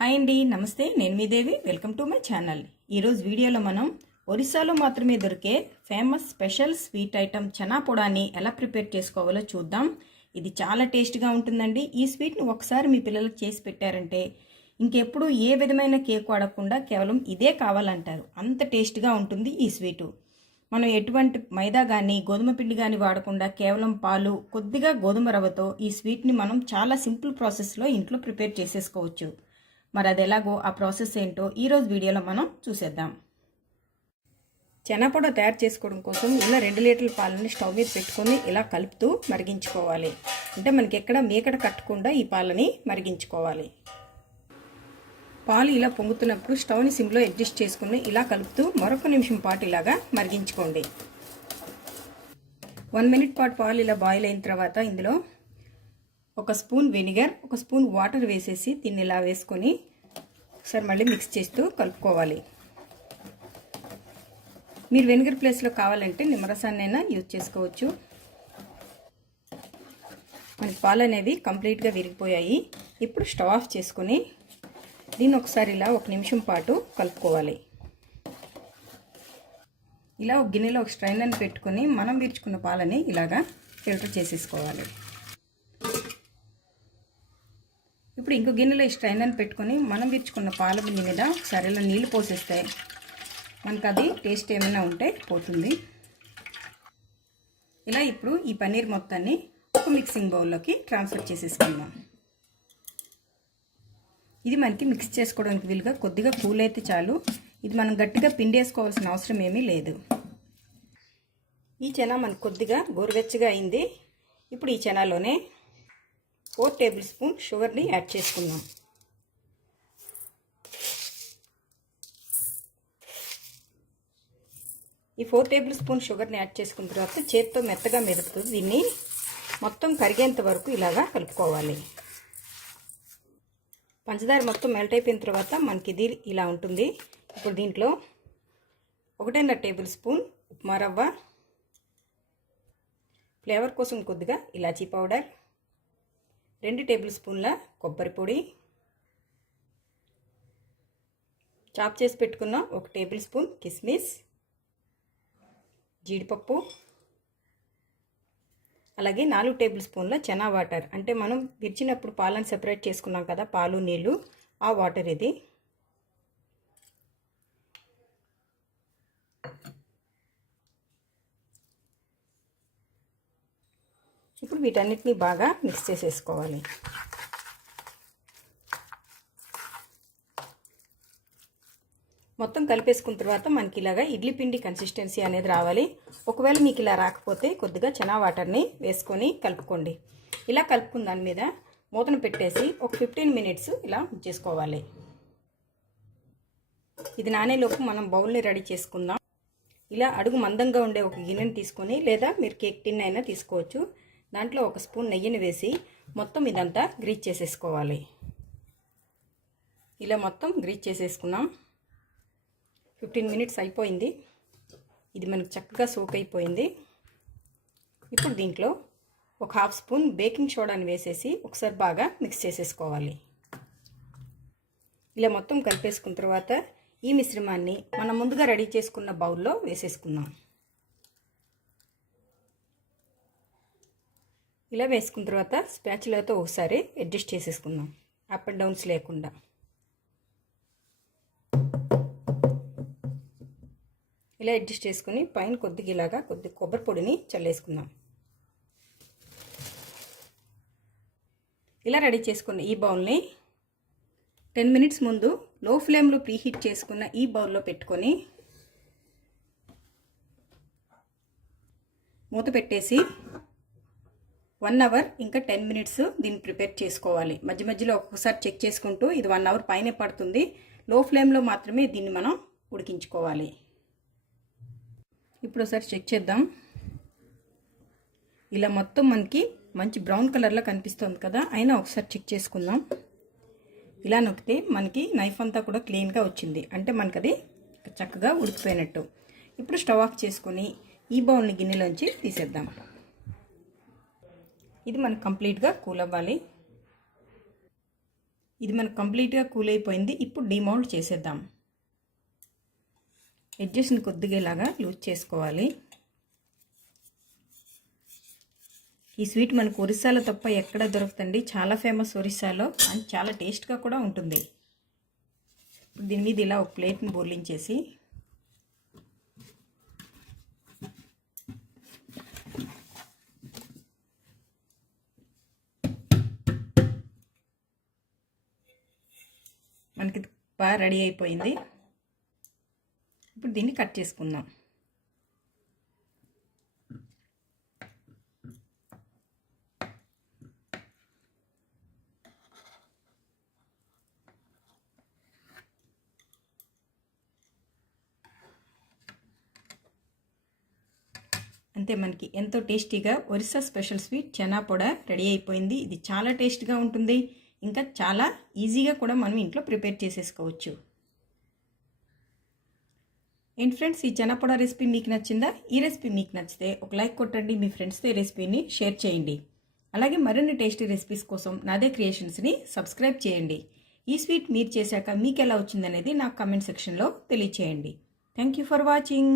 Hi అండి నమస్తే. నేను మీ Devi. Welcome to my channel. ఈరోజు వీడియోలో మనం ఒరిస్సాలో మాత్రమే దొరికే famous special sweet item chhena పొడాని ఎలా ప్రిపేర్ చేసుకోవాలో చూద్దాం. ఇది చాలా టేస్ట్గా ఉంటుందండి. ఈ స్వీట్ని ఒకసారి మీ పిల్లలకు చేసి పెట్టారంటే ఇంకెప్పుడు ఏ విధమైన కేక్ వాడకుండా కేవలం ఇదే కావాలంటారు. అంత టేస్ట్గా ఉంటుంది ఈ స్వీటు. మనం ఎటువంటి మైదా కానీ గోధుమ పిండి కానీ వాడకుండా కేవలం పాలు కొద్దిగా గోధుమ రవ్వతో ఈ స్వీట్ని మనం చాలా సింపుల్ ప్రాసెస్లో ఇంట్లో ప్రిపేర్ చేసేసుకోవచ్చు. మరి అది ఎలాగో ఆ ప్రాసెస్ ఏంటో ఈరోజు వీడియోలో మనం చూసేద్దాం. చెనపొడ తయారు చేసుకోవడం కోసం ఇలా రెండు లీటర్ల పాలని స్టవ్ మీద పెట్టుకొని ఇలా కలుపుతూ మరిగించుకోవాలి. అంటే మనకి ఎక్కడ మీకడ కట్టకుండా ఈ పాలని మరిగించుకోవాలి. పాలు ఇలా పొంగుతున్నప్పుడు స్టవ్ని సిమ్లో అడ్జస్ట్ చేసుకుని ఇలా కలుపుతూ మరొక నిమిషం పాటు ఇలాగా మరిగించుకోండి. వన్ మినిట్ పాటు పాలు ఇలా బాయిల్ అయిన తర్వాత ఇందులో ఒక స్పూన్ వెనిగర్ ఒక స్పూన్ వాటర్ వేసేసి దీన్ని ఇలా వేసుకొని ఒకసారి మళ్ళీ మిక్స్ చేస్తూ కలుపుకోవాలి. మీరు వెనిగర్ ప్లేస్లో కావాలంటే నిమ్మరసాన్నైనా యూజ్ చేసుకోవచ్చు. మన పాలు అనేవి కంప్లీట్గా విరిగిపోయాయి. ఇప్పుడు స్టవ్ ఆఫ్ చేసుకొని దీన్ని ఒకసారి ఇలా ఒక నిమిషం పాటు కలుపుకోవాలి. ఇలా ఒక గిన్నెలో ఒక స్ట్రైనర్ని పెట్టుకొని మనం విరుచుకున్న పాలని ఇలాగా ఫిల్టర్ చేసేసుకోవాలి. ఇప్పుడు ఇంకో గిన్నెలో ఈ స్ట్రైనర్ పెట్టుకొని మనం విరుచుకున్న పాల బింది మీద ఒకసారి ఇలా నీళ్ళు పోసేస్తే మనకు అది టేస్ట్ ఏమైనా ఉంటే పోతుంది. ఇలా ఇప్పుడు ఈ పన్నీర్ మొత్తాన్ని ఒక మిక్సింగ్ బౌల్లోకి ట్రాన్స్ఫర్ చేసేసుకుందాం. ఇది మనకి మిక్స్ చేసుకోవడానికి వీలుగా కొద్దిగా కూల్ అయితే చాలు. ఇది మనం గట్టిగా పిండేసుకోవాల్సిన అవసరం ఏమీ లేదు. ఈ చెన మనకు కొద్దిగా గోరువెచ్చగా అయింది. ఇప్పుడు ఈ చెనాలోనే ఫోర్ టేబుల్ స్పూన్ షుగర్ని యాడ్ చేసుకుందాం. ఈ ఫోర్ టేబుల్ స్పూన్ షుగర్ని యాడ్ చేసుకున్న తర్వాత చేత్తో మెత్తగా మెదుపుతుంది దీన్ని మొత్తం కరిగేంత వరకు ఇలాగా కలుపుకోవాలి. పంచదార మొత్తం మెల్ట్ అయిపోయిన తర్వాత మనకి ఇది ఇలా ఉంటుంది. ఇప్పుడు దీంట్లో ఒకటిన్నర టేబుల్ స్పూన్ ఉప్మా రవ్వ ఫ్లేవర్ కోసం కొద్దిగా ఇలాచీ పౌడర్ రెండు టేబుల్ స్పూన్ల కొబ్బరి పొడి. చాప్ చేసి పెట్టుకున్న ఒక టేబుల్ స్పూన్ కిస్మిస్ జీడిపప్పు అలాగే నాలుగు టేబుల్ స్పూన్ల చెనా వాటర్. అంటే మనం విరిచినప్పుడు పాలను సెపరేట్ చేసుకున్నాం కదా పాలు నీళ్ళు ఆ వాటర్ ఇది. ఇప్పుడు వీటన్నిటిని బాగా మిక్స్ చేసేసుకోవాలి. మొత్తం కలిపేసుకున్న తర్వాత మనకి ఇలాగా ఇడ్లీ పిండి కన్సిస్టెన్సీ అనేది రావాలి. ఒకవేళ మీకు ఇలా రాకపోతే కొద్దిగా చనా వాటర్ని వేసుకొని కలుపుకోండి. ఇలా కలుపుకున్న దాని మీద మూతను పెట్టేసి ఒక ఫిఫ్టీన్ మినిట్స్ ఇలా ఉంచేసుకోవాలి. ఇది నానేలోపు మనం బౌల్ని రెడీ చేసుకుందాం. ఇలా అడుగు మందంగా ఉండే ఒక గిన్నెని తీసుకొని లేదా మీరు కేక్ టిన్ అయినా తీసుకోవచ్చు. దాంట్లో ఒక స్పూన్ నెయ్యిని వేసి మొత్తం ఇదంతా గ్రీజ్ చేసేసుకోవాలి. ఇలా మొత్తం గ్రీజ్ చేసేసుకున్నాం. ఫిఫ్టీన్ మినిట్స్ అయిపోయింది. ఇది మనకు చక్కగా సోక్ అయిపోయింది. ఇప్పుడు దీంట్లో ఒక హాఫ్ స్పూన్ బేకింగ్ సోడాని వేసేసి ఒకసారి బాగా మిక్స్ చేసేసుకోవాలి. ఇలా మొత్తం కలిపేసుకున్న తర్వాత ఈ మిశ్రమాన్ని మనం ముందుగా రెడీ చేసుకున్న బౌల్లో వేసేసుకుందాం. ఇలా వేసుకున్న తర్వాత స్పాచులతో ఒకసారి అడ్జస్ట్ చేసేసుకుందాం. అప్ అండ్ డౌన్స్ లేకుండా. ఇలా అడ్జస్ట్ చేసుకుని పైన కొద్దిగా ఇలాగా కొద్ది కొబ్బరి పొడిని చల్లేసుకుందాం. ఇలా రెడీ చేసుకున్న ఈ బౌల్ని టెన్ మినిట్స్ ముందు లో ఫ్లేమ్లో ప్రీహీట్ చేసుకున్న ఈ బౌల్లో పెట్టుకొని మూత పెట్టేసి వన్ అవర్ ఇంకా టెన్ మినిట్స్ దీన్ని ప్రిపేర్ చేసుకోవాలి. మధ్య మధ్యలో ఒక్కొక్కసారి చెక్ చేసుకుంటూ ఇది వన్ అవర్ పైనే పడుతుంది. లో ఫ్లేమ్లో మాత్రమే దీన్ని మనం ఉడికించుకోవాలి. ఇప్పుడు ఒకసారి చెక్ చేద్దాం. ఇలా మొత్తం మనకి మంచి బ్రౌన్ కలర్లో కనిపిస్తుంది కదా అయినా ఒకసారి చెక్ చేసుకుందాం. ఇలా నొక్కితే మనకి నైఫ్ అంతా కూడా క్లీన్గా వచ్చింది. అంటే మనకి అది చక్కగా ఉడికిపోయినట్టు. ఇప్పుడు స్టవ్ ఆఫ్ చేసుకొని ఈ బౌల్ని గిన్నెలోంచి తీసేద్దాం. ఇది మనకు కంప్లీట్గా కూల్ అవ్వాలి. ఇది మనకు కంప్లీట్గా కూల్ అయిపోయింది. ఇప్పుడు డిమౌల్డ్ చేసేద్దాం. ఎడ్జెస్ని కొద్దిగా ఇలాగా లూజ్ చేసుకోవాలి. ఈ స్వీట్ మనకు ఒరిస్సాలో తప్ప ఎక్కడ దొరుకుతుంది చాలా ఫేమస్ ఒరిస్సాలో అండ్ చాలా టేస్ట్గా కూడా ఉంటుంది. దీని మీద ఇలా ఒక ప్లేట్ని బోర్లించేసి బాగా రెడీ అయిపోయింది. ఇప్పుడు దీన్ని కట్ చేసుకుందాం. అంతే మనకి ఎంతో టేస్టీగా ఒరిస్సా స్పెషల్ స్వీట్ చెనా పొడ రెడీ అయిపోయింది. ఇది చాలా టేస్ట్గా ఉంటుంది. ఇంకా చాలా ఈజీగా కూడా మనం ఇంట్లో ప్రిపేర్ చేసేసుకోవచ్చు. ఏంటి ఫ్రెండ్స్ ఈ చెనపొడ రెసిపీ మీకు నచ్చిందా? ఈ రెసిపీ మీకు నచ్చితే ఒక లైక్ కొట్టండి మీ ఫ్రెండ్స్తో ఈ రెసిపీని షేర్ చేయండి. అలాగే మరిన్ని టేస్టీ రెసిపీస్ కోసం నాదే క్రియేషన్స్ని సబ్స్క్రైబ్ చేయండి. ఈ స్వీట్ మీరు చేశాక మీకు ఎలా వచ్చిందనేది నాకు కామెంట్ సెక్షన్లో తెలియచేయండి. Thank you for watching.